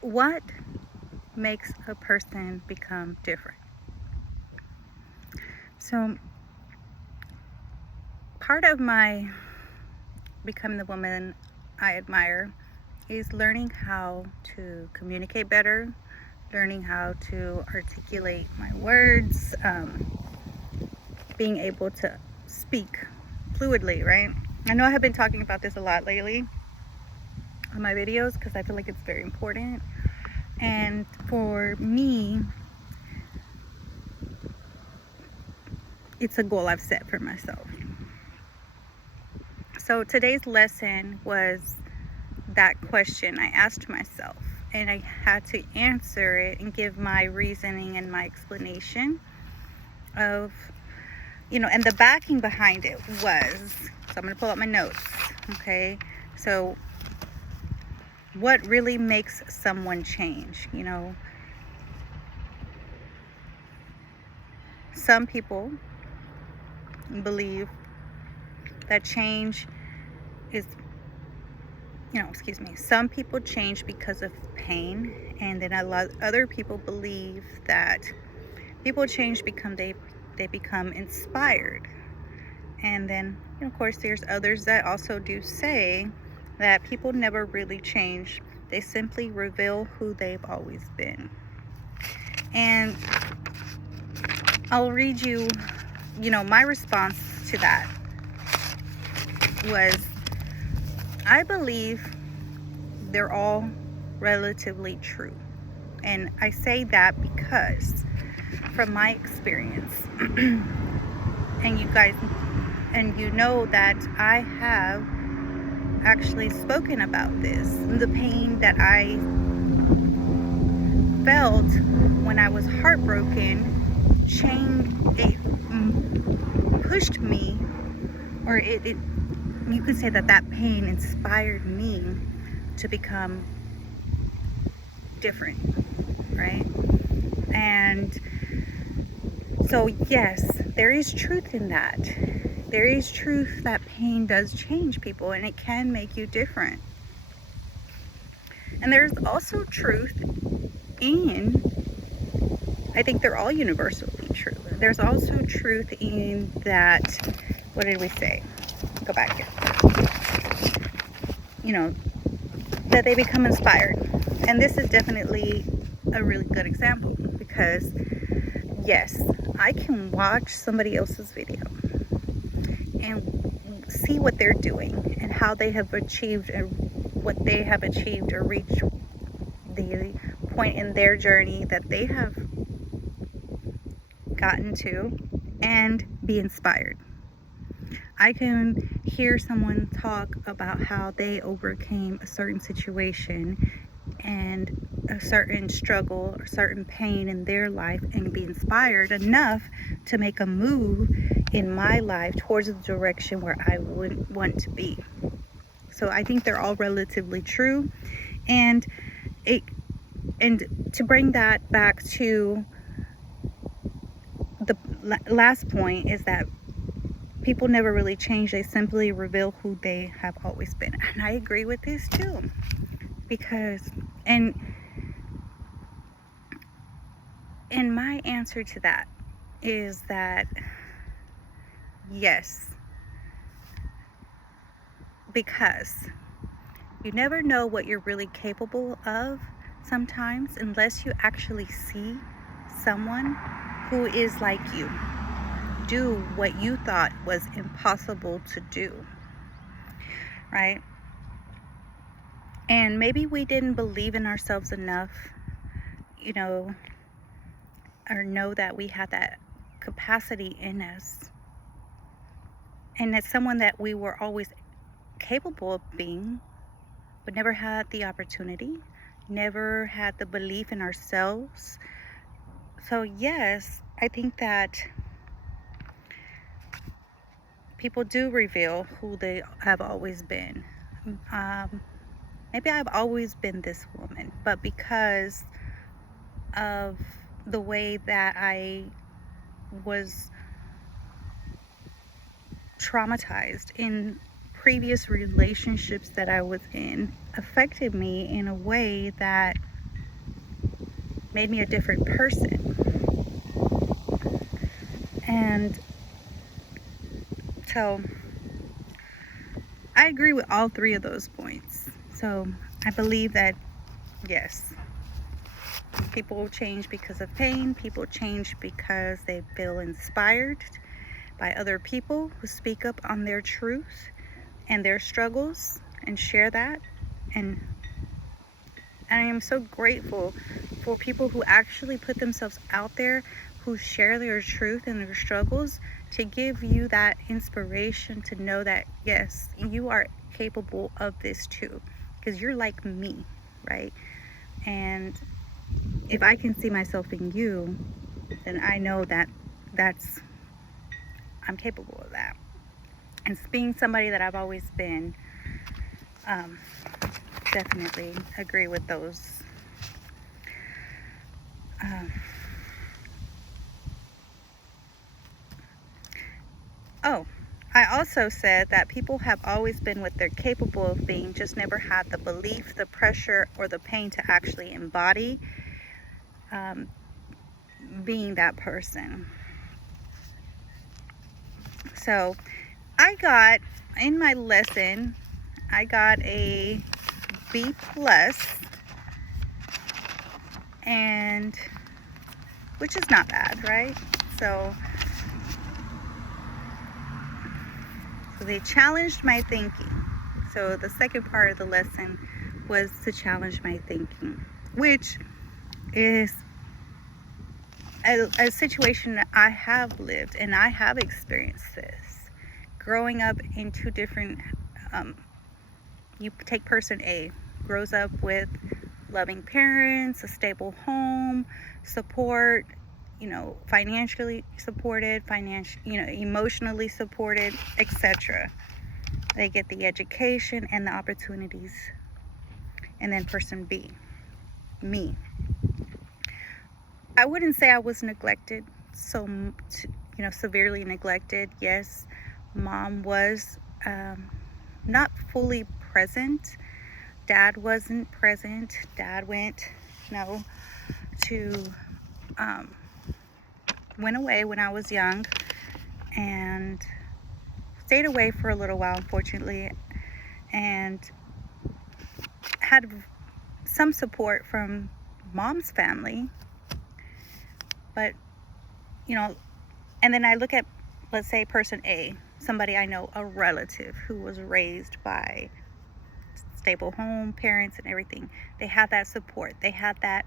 what makes a person become different? So, part of my becoming the woman I admire is learning how to communicate better, learning how to articulate my words, being able to speak fluidly, right? I know I have been talking about this a lot lately on my videos because I feel like it's very important. And for me, it's a goal I've set for myself. So today's lesson was that question I asked myself, and I had to answer it and give my reasoning and my explanation of, and the backing behind it was, so I'm going to pull out my notes, okay? So what really makes someone change? Some people believe that change is, some people change because of pain, and then a lot other people believe that people change because they become inspired. And then, of course, there's others that also do say that people never really change. They simply reveal who they've always been. And I'll read you, my response to that was, I believe they're all relatively true. And I say that because from my experience, and you guys, and that I have actually spoken about this, the pain that I felt when I was heartbroken, it pushed me, or it you could say that pain inspired me to become different, right? And so yes, there is truth in that. There is truth that pain does change people, and it can make you different. And there's also truth in, I think they're all universally true. There's also truth in that, what did we say? Go back here. That they become inspired. And this is definitely a really good example because, yes, I can watch somebody else's video and see what they're doing and how they have achieved, or what they have achieved or reached the point in their journey that they have gotten to, and be inspired. I can hear someone talk about how they overcame a certain situation and a certain struggle or certain pain in their life, and be inspired enough to make a move in my life towards the direction where I would want to be. So I think they're all relatively true. And to bring that back to the last point, is that people never really change. They simply reveal who they have always been. And I agree with this too. Because, and my answer to that is that, yes, because you never know what you're really capable of sometimes unless you actually see someone who is like you do what you thought was impossible to do, right? And maybe we didn't believe in ourselves enough, or know that we had that capacity in us. And it's someone that we were always capable of being, but never had the opportunity, never had the belief in ourselves. So yes, I think that people do reveal who they have always been. Maybe I've always been this woman, but because of the way that I was traumatized in previous relationships that I was in, affected me in a way that made me a different person. And so I agree with all three of those points. So I believe that, yes, people change because of pain. People change because they feel inspired by other people who speak up on their truth and their struggles and share that. And I am so grateful for people who actually put themselves out there, who share their truth and their struggles, to give you that inspiration to know that, yes, you are capable of this too, because you're like me, right? And if I can see myself in you, then I know that I'm capable of that. And being somebody that I've always been, um, definitely agree with those. Um, oh, I also said that people have always been what they're capable of being, just never had the belief, the pressure, or the pain to actually embody um, being that person. So in my lesson, I got a B plus, and which is not bad, right? So they challenged my thinking. So the second part of the lesson was to challenge my thinking, which is a situation that I have lived and I have experienced this. Growing up in two different, you take person A, grows up with loving parents, a stable home, support, financially supported, emotionally supported, etc. They get the education and the opportunities. And then person B, me. I wouldn't say I was neglected, severely neglected. Yes, mom was not fully present. Dad wasn't present. Dad went, to went away when I was young and stayed away for a little while, unfortunately, and had some support from mom's family. But, and then I look at, let's say, person A, somebody I know, a relative who was raised by stable home, parents and everything. They had that support. They had that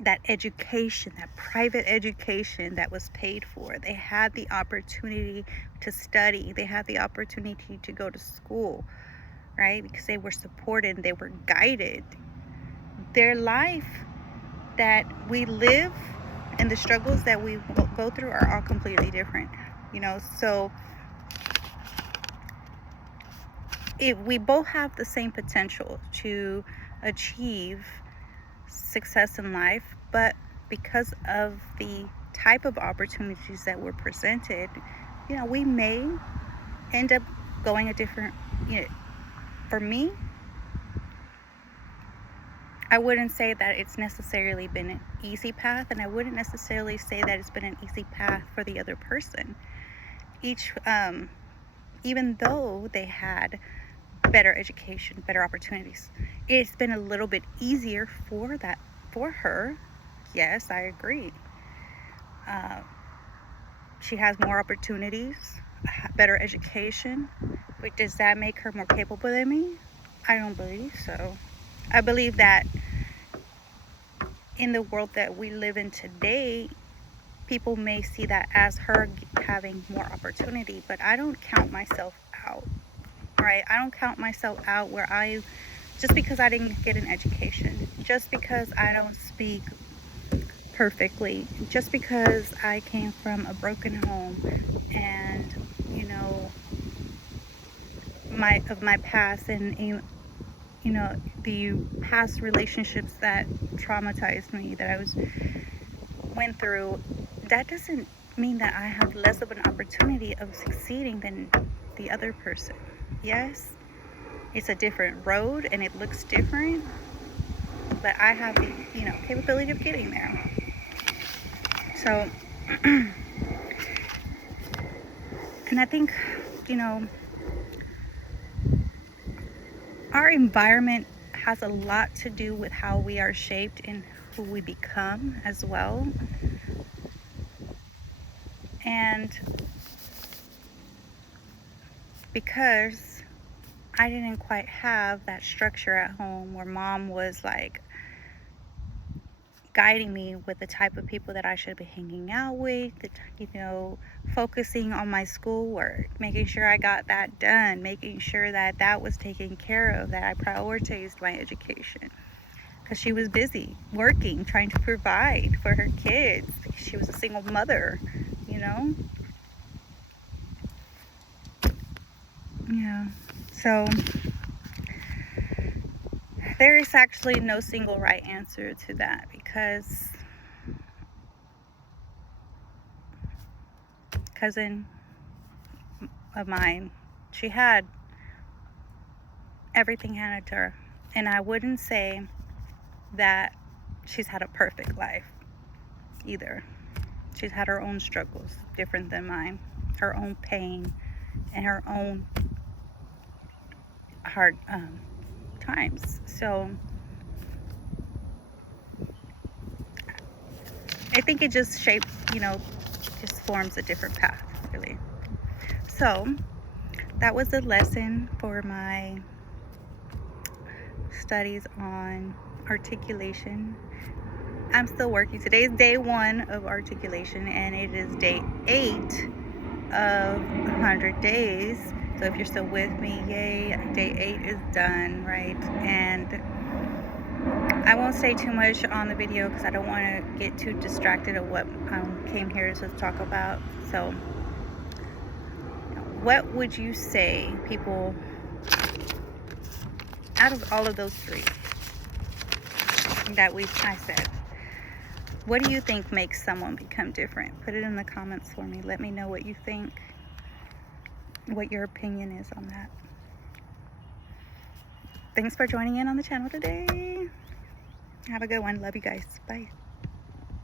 that education, that private education that was paid for. They had the opportunity to study. They had the opportunity to go to school, right? Because they were supported, they were guided. Their life that we live and the struggles that we go through are all completely different, so we both have the same potential to achieve success in life, but because of the type of opportunities that were presented, we may end up going a different, for me, I wouldn't say that it's necessarily been an easy path, and I wouldn't necessarily say that it's been an easy path for the other person. Even though they had better education, better opportunities, it's been a little bit easier for her. Yes, I agree. She has more opportunities, better education. But does that make her more capable than me? I don't believe so. I believe that in the world that we live in today, people may see that as her having more opportunity, but I don't count myself out, right? I don't count myself out just because I didn't get an education, just because I don't speak perfectly, just because I came from a broken home and, my past and, the past relationships that traumatized me, that went through, that doesn't mean that I have less of an opportunity of succeeding than the other person. Yes, it's a different road and it looks different, but I have the, capability of getting there. So, and I think, our environment has a lot to do with how we are shaped and who we become as well. And because I didn't quite have that structure at home where mom was like guiding me with the type of people that I should be hanging out with, focusing on my schoolwork, making sure I got that done, making sure that that was taken care of, that I prioritized my education. Because she was busy working, trying to provide for her kids. She was a single mother, Yeah. So there is actually no single right answer to that, because cousin of mine, she had everything handed to her, and I wouldn't say that she's had a perfect life either. She's had her own struggles, different than mine, her own pain, and her own hard times. So I think it just shapes, just forms a different path, really. So that was a lesson for my studies on articulation. I'm still working. Today's day 1 of articulation, and it is day 8 of 100 days. So if you're still with me, yay, day 8 is done, right? And I won't say too much on the video because I don't want to get too distracted of what I came here to talk about. So what would you say people, out of all of those 3 that I said, what do you think makes someone become different? Put it in the comments for me. Let me know what you think, what your opinion is on that. Thanks for joining in on the channel today. Have a good one. Love you guys. Bye.